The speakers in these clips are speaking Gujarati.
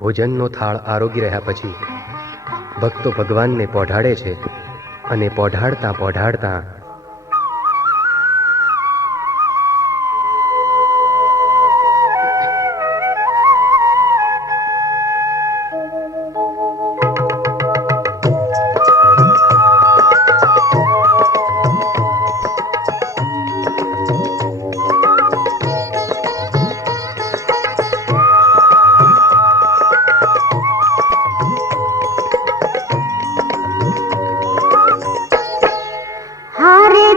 ભોજનનો થાળ આરોગી રહ્યા પછી ભક્તો ભગવાનને પોઢાડે છે અને પોઢાડતા પોઢાડતા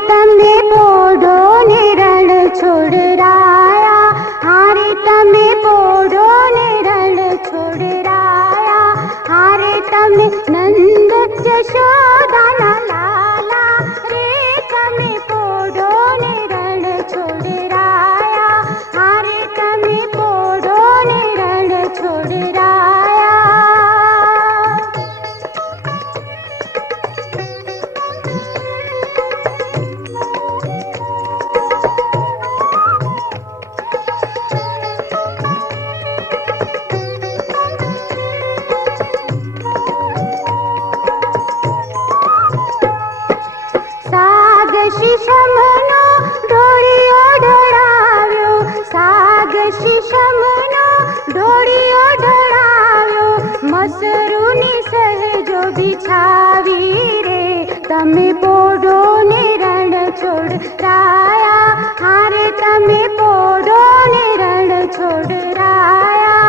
તમે પોઢો ને રણ છોડરાયા, હારે તમે પોઢો ને રણ છોડરાયા, હારે તમે નંદ જશોદાના લાલા રે, તમે પોઢો ને રણ છોડરાયા, હારે તમે પોઢો ને રણ છોડરાયા. શીશમનો ઢોળિયો ઢળાવ્યો, સાગ શીશમનો ઢોળિયો ઢળાવ્યો, મસરૂની સહેજો બિછાવી રે, તમે પોઢો ને રણ છોડરાયા, હારે તમે પોઢો ને રણ છોડરાયા.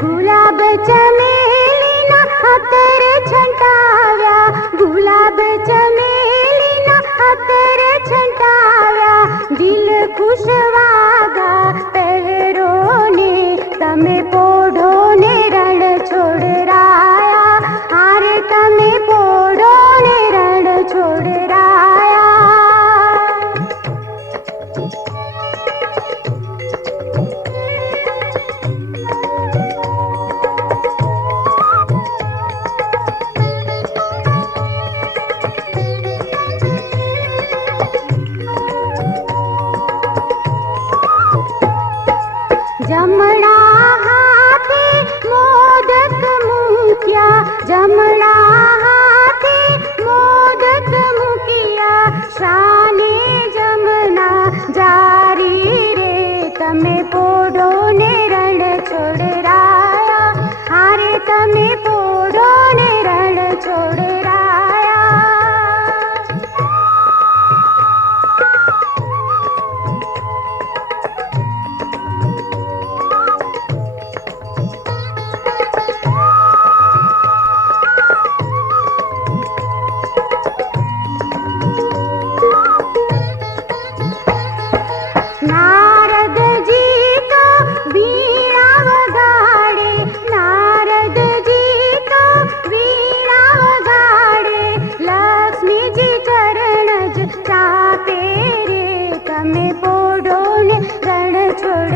ગુલાબ ચમેલીના અત્તર છંટાવ્યા, ગુલાબ ચમેલીના અત્તર છંટાવ્યા, દિલ ખુશવાગા પહેરો ને, તમે પોઢો ને રણ છોડરાયા, હારે તમે પોઢો ને રણ છોડરાયા. જમણા હાથે મોદક મૂક્યા, જમણા હાથે મોદક મૂક્યા, શાને જમના જારી રે, તમે પોઢો ને રણ છોડરાયા, હારે તમે પોઢો ને રણ છોડરાયા. નારદજી તો વીણા વગાડે, નારદજી તો વીણા વગાડે, લક્ષ્મીજી ચરણ જ ચાપે રે, તમે પોઢો ને રણ છોડ